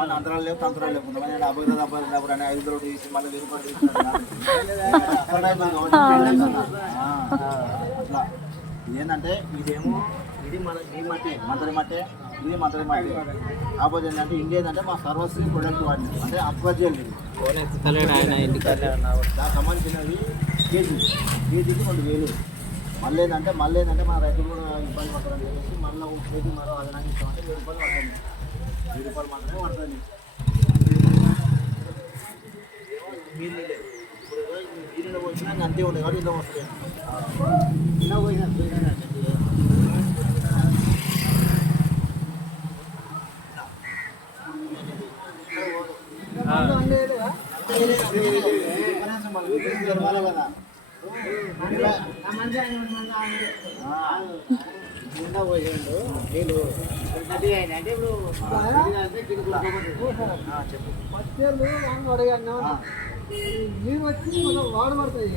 మన అంతరాలు లేవు తంత్రాలు లేవు కొంతమంది అభివృద్ధి అబ్బాయి అని 5 రోజులు తీసి మళ్ళీ 1000 అట్లా ఏంటంటే ఇదేమో ఇది మన ఈ మట్టి మంత్రి మట్టి ఇది మంత్రి మట్టి కాకపోతే ఏంటంటే ఇండియా ఏంటంటే మా సర్వశ్రీ ప్రొడక్ట్ వాడిని అంటే అక్వజల్ దానికి సంబంధించినవి కేజీకి 2000. మళ్ళీ ఏంటంటే మన రైతులు కూడా ఇబ్బంది పడతారని చెప్పేసి మళ్ళీ ఒక కేజీ మరో అదనాన్ని ఇస్తామంటే 1000 రూపాయలు పడుతుంది. 1000 రూపాయలు మాత్రమే పడుతుంది. ఇప్పుడు నీళ్ళు వచ్చినా అంతే ఉండదు కాబట్టి ఇంత వస్తాయి. ఇలా పోయినా కదా నిన్న పోయాడు నీళ్ళు అంటే ఇప్పుడు నీరు వచ్చి వాడబడతాయి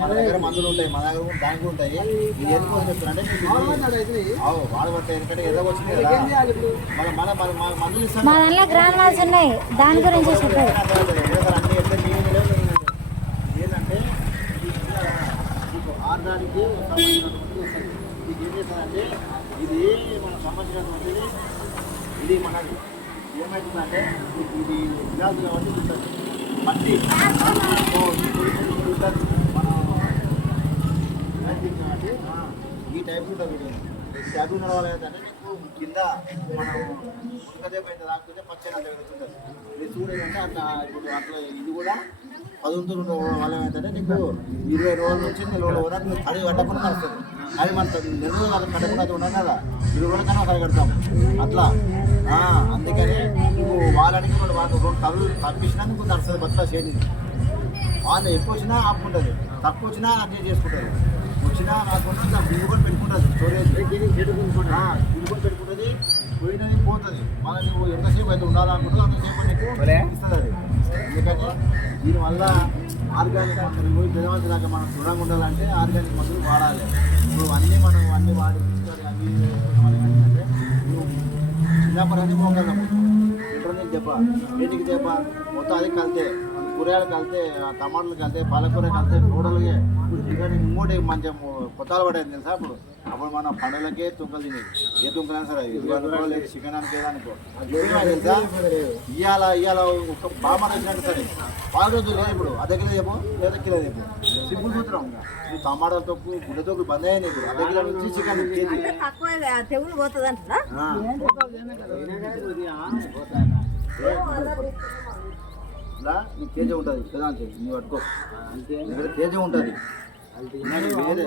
మన దగ్గర మందులు ఉంటాయి మన దగ్గర బ్యాంకులు ఉంటాయి. ఇది ఎందుకోసం చెప్తానంటే వాడబడతాయి ఎందుకంటే ఏదో వచ్చింది కదా మన మందులు ఇస్తాం గ్రామాలు ఉన్నాయి దాని గురించి చెప్పారు. ఏంటంటే ఆర్గానికి సంబంధించినటువంటి ఇది ఏం చేస్తుందంటే ఇది మనకు సంబంధించినటువంటి ఇది మనది ఏమవుతుందంటే ఇది విలాసు కాబట్టి ఉంటుంది మట్టి ఈ టైప్ ఉంటుంది. చదువు నడవాలి ఏంటంటే నీకు కింద మనం ఉడకదేపు అయితే రాకపోతే పచ్చని అంత వెళ్తుంటుంది. ఇది చూడేదంటే అట్లా ఇప్పుడు అట్లా ఇది కూడా 11 వల్ల ఏంటంటే నీకు 20 రోజుల నుంచి 4 రోజుల వరకు నువ్వు కడిగి కట్టకుండా వస్తుంది. అది మన నెలలు వాళ్ళకి కట్టకుండా అయితే ఉన్నాం కదా 20 రోజుల కన్నా కడిగి కడతాం అట్లా. అందుకని నువ్వు వారానికి 2 కళ్ళు తప్పించినా నీకు నడుస్తుంది బతులా చేయండి. వాళ్ళు ఎక్కువ వచ్చినా ఆపుకుంటుంది తక్కువ వచ్చినా అడ్జస్ట్ చేసుకుంటుంది. వచ్చినా రాకుండా బిల్లు కూడా పెట్టుకుంటుంది స్టోరేజ్ బిల్లు పెట్టుకుంటుంది పోయినది పోతుంది. మళ్ళీ నువ్వు ఎంతసేపు అయితే ఉండాలనుకుంటుందో అంతసేపు నీకు ఇస్తుంది అది. ఎందుకంటే దీనివల్ల ఆర్గానిక్ మందులు పెదవంతి దాకా మనం దూరంగా ఉండాలంటే ఆర్గానిక్ మందులు వాడాలి. ఇప్పుడు అన్నీ వాడి అవి ఏంటంటే నువ్వు చిన్నప్పటి పోగలం ఎటువంటి చెప్ప వీటికి చెప్ప మొత్తం అది కలితే కూరగాయలు కలితే టమాటాలు కలితే పాలకూర కలితే కూరలకి ఇంకోటి మంచిగా కొత్తలు పడేది తెలుసా. అప్పుడు మన పండుగలకే తుంకలు తినేది ఏ తుంకలైనా సరే లేదు చికెన్ అనుకో ఏదనుకో తెలుసా. ఇవాళ ఒక బాగా వచ్చినట్టు సరే 10 రోజులు లేదు ఇప్పుడు అదే కిలో చెప్పు లేదా కిలో చెప్పు సింపుల్ సూత్రం. ఈ టమాటాల తొక్కు గుడ్డ తొక్కు బంద్ అయ్యాయి ఇప్పుడు అదే కిలో నుంచి చికెన్ కేజీ ఇలా నీకు కేజీ ఉంటుంది కదా నీ పట్టుకో కేజీ ఉంటుంది వేరే